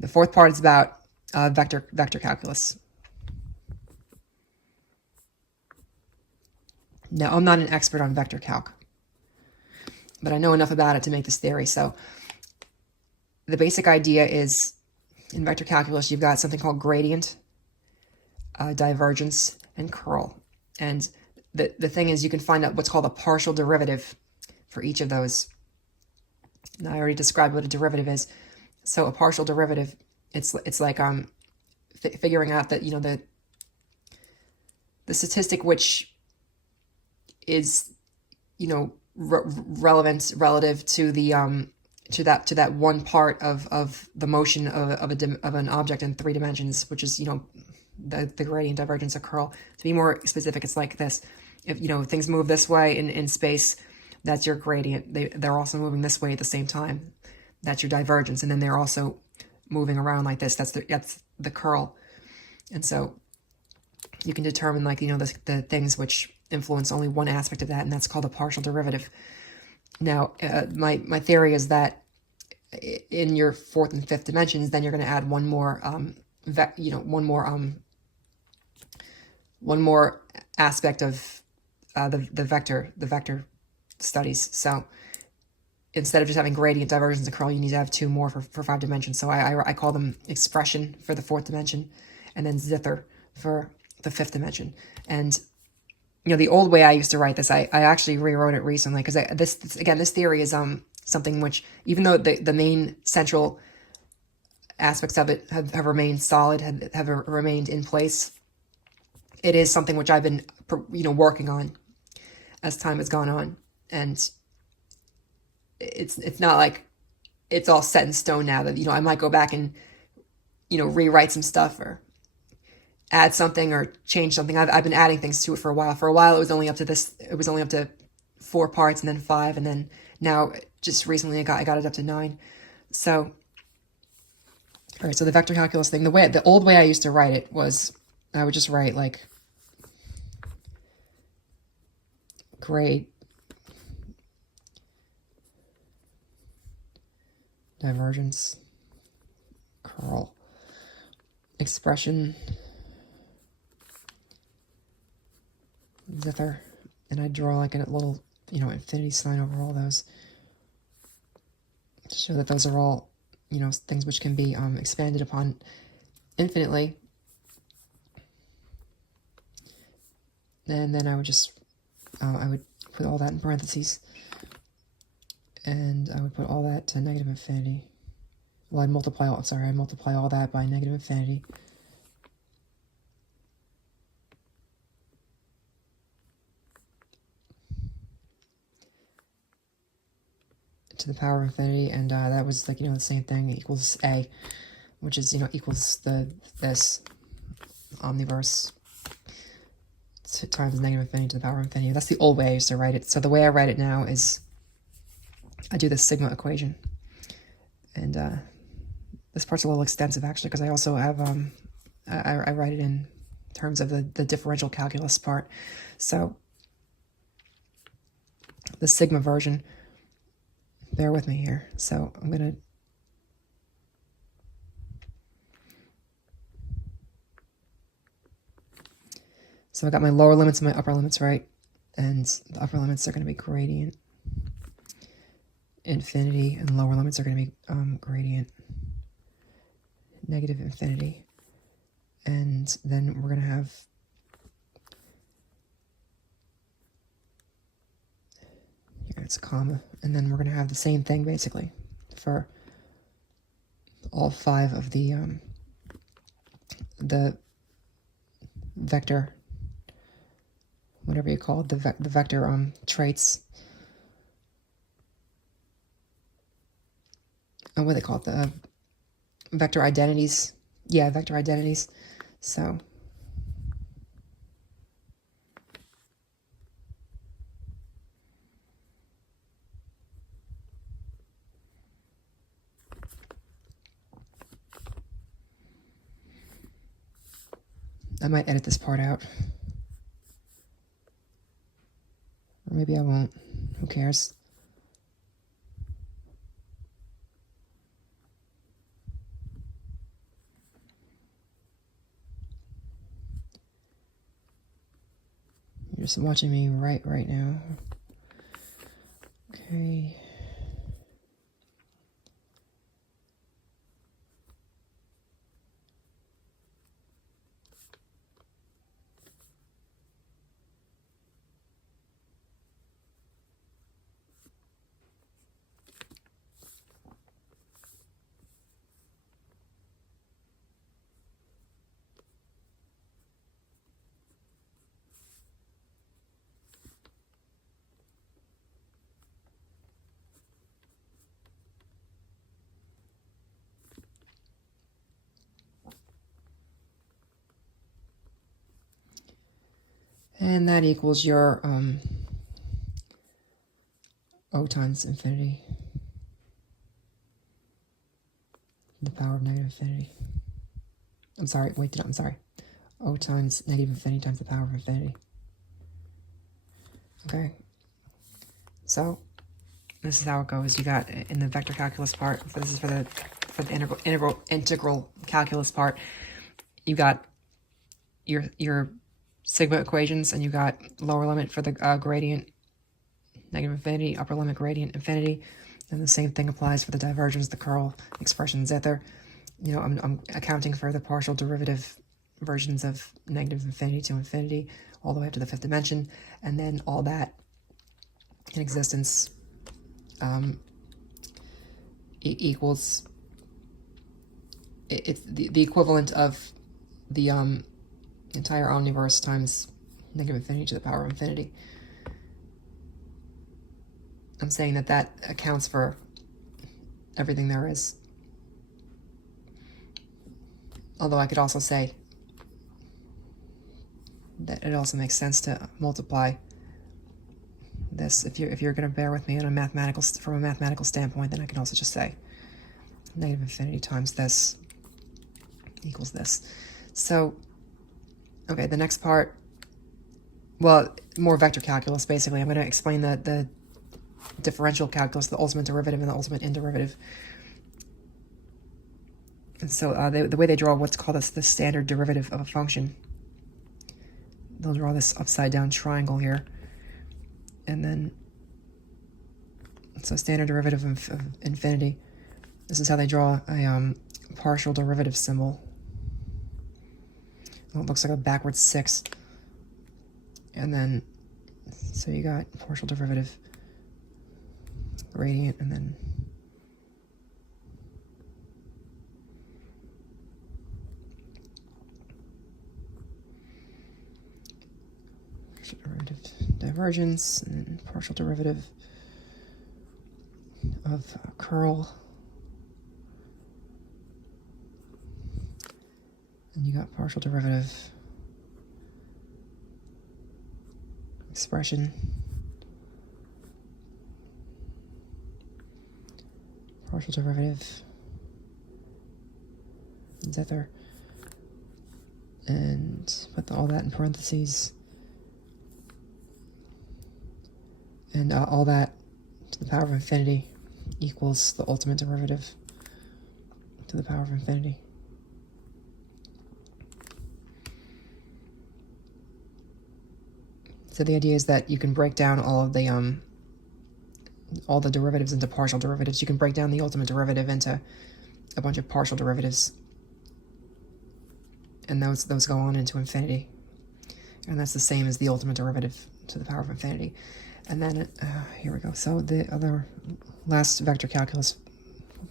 The fourth part is about vector calculus. Now, I'm not an expert on vector calc, but I know enough about it to make this theory. So the basic idea is, in vector calculus, you've got something called gradient, divergence, and curl. And the thing is, you can find out what's called a partial derivative for each of those. Now, I already described what a derivative is. So a partial derivative, it's like figuring out that, you know, the statistic which is, you know, relevant relative to the to that one part of the motion of an object in 3 dimensions, which is, you know, the gradient, divergence, or curl. To be more specific, it's like this: if, you know, things move this way in space, that's your gradient. They're also moving this way at the same time. That's your divergence, and then they're also moving around like this. That's the curl. And so you can determine, like, you know, the things which influence only one aspect of that, and that's called a partial derivative. Now, my theory is that in your 4th and 5th dimensions, then you're going to add one more, one more aspect of the vector studies. So instead of just having gradient, divergence, and curl, you need to have 2 more for 5 dimensions. So I call them expression for the 4th dimension, and then zither for the 5th dimension. And, you know, the old way I used to write this, I actually rewrote it recently, because this theory is something which, even though the main central aspects of it have remained solid, have remained in place, it is something which I've been, you know, working on as time has gone on. And it's not like it's all set in stone now. That, you know, I might go back and, you know, rewrite some stuff or add something or change something. I've been adding things to it for a while. For a while, it was only up to this. It was only up to 4 parts, and then 5, and then now, just recently, I got it up to 9. So, all right. So the vector calculus thing, the old way I used to write it was, I would just write like grade, divergence, curl, expression, zither, and I draw like a little, you know, infinity sign over all those to show that those are all, you know, things which can be expanded upon infinitely. And then I would just, I would put all that in parentheses, and I would put all that to negative infinity. Well, I'd multiply all that by negative infinity. To the power of infinity, and that was, like, you know, the same thing, equals a, which is, you know, equals this omniverse times negative infinity to the power of infinity. That's the old way I used to write it. So the way I write it now is I do the sigma equation, and this part's a little extensive, actually, because I also have I write it in terms of the differential calculus part. So the sigma version, bear with me here. So I'm going to So I got my lower limits and my upper limits right, and the upper limits are going to be gradient infinity, and the lower limits are going to be gradient negative infinity. And then we're going to have here, it's a comma, and then we're going to have the same thing basically for all 5 of the vector, whatever you call it, the vector traits. What do they call it? The vector identities. Yeah, vector identities. So I might edit this part out. Or maybe I won't. Who cares? You're just watching me right now. Okay. And that equals your O times infinity. The power of negative infinity. I'm sorry, I'm sorry. O times negative infinity times the power of infinity. Okay. So this is how it goes. You got in the vector calculus part, this is for the integral calculus part, you got your sigma equations, and you got lower limit for the gradient negative infinity, upper limit gradient infinity, and the same thing applies for the divergence, the curl expression zither. You know, I'm accounting for the partial derivative versions of negative infinity to infinity all the way up to the fifth dimension, and then all that in existence equals it's the equivalent of the entire omniverse times negative infinity to the power of infinity. I'm saying that accounts for everything there is. Although I could also say that it also makes sense to multiply this. If you're going to bear with me from a mathematical standpoint, then I can also just say negative infinity times this equals this. So, okay, the next part, well, more vector calculus, basically. I'm going to explain the differential calculus, the ultimate derivative and the ultimate inderivative. And so the way they draw what's called the standard derivative of a function, they'll draw this upside down triangle here. And then, so standard derivative of infinity. This is how they draw a partial derivative symbol. Well, it looks like a backwards 6. And then, so you got partial derivative gradient, and then partial derivative divergence, and then partial derivative of curl. And you got partial derivative expression, partial derivative zither, and put all that in parentheses, and all that to the power of infinity equals the ultimate derivative to the power of infinity. So the idea is that you can break down all the derivatives into partial derivatives. You can break down the ultimate derivative into a bunch of partial derivatives, and those go on into infinity. And that's the same as the ultimate derivative to the power of infinity. And then, here we go. So the other last vector calculus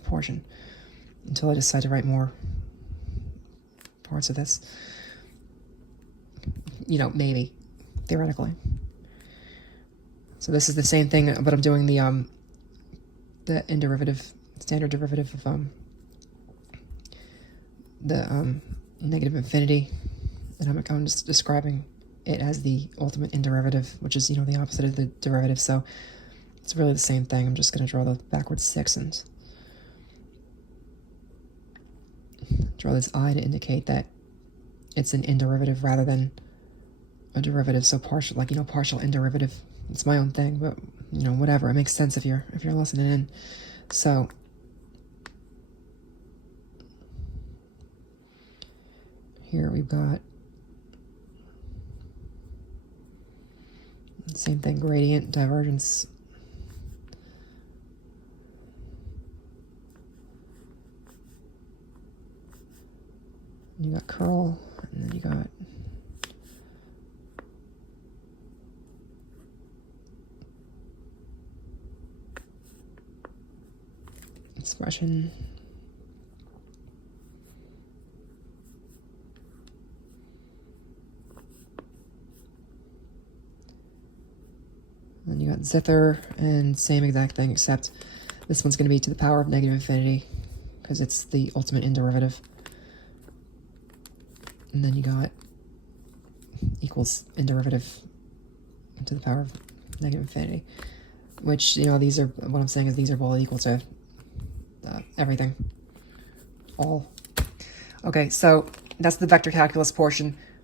portion, until I decide to write more parts of this. You know, maybe, theoretically. So this is the same thing, but I'm doing the inderivative, standard derivative of the negative infinity, and I'm just describing it as the ultimate inderivative, which is, you know, the opposite of the derivative. So it's really the same thing. I'm just going to draw the backwards 6 and draw this I to indicate that it's an inderivative rather than a derivative. So partial, like, you know, partial inderivative. It's my own thing, but, you know, whatever. It makes sense if you're listening in. So here we've got Same thing, gradient, divergence. You got curl, and then you got expression. Then you got zither, and same exact thing, except this one's going to be to the power of negative infinity, because it's the ultimate inderivative. And then you got equals inderivative to the power of negative infinity, which, you know, these are, what I'm saying is these are both equal to everything, all. Okay, so that's the vector calculus portion.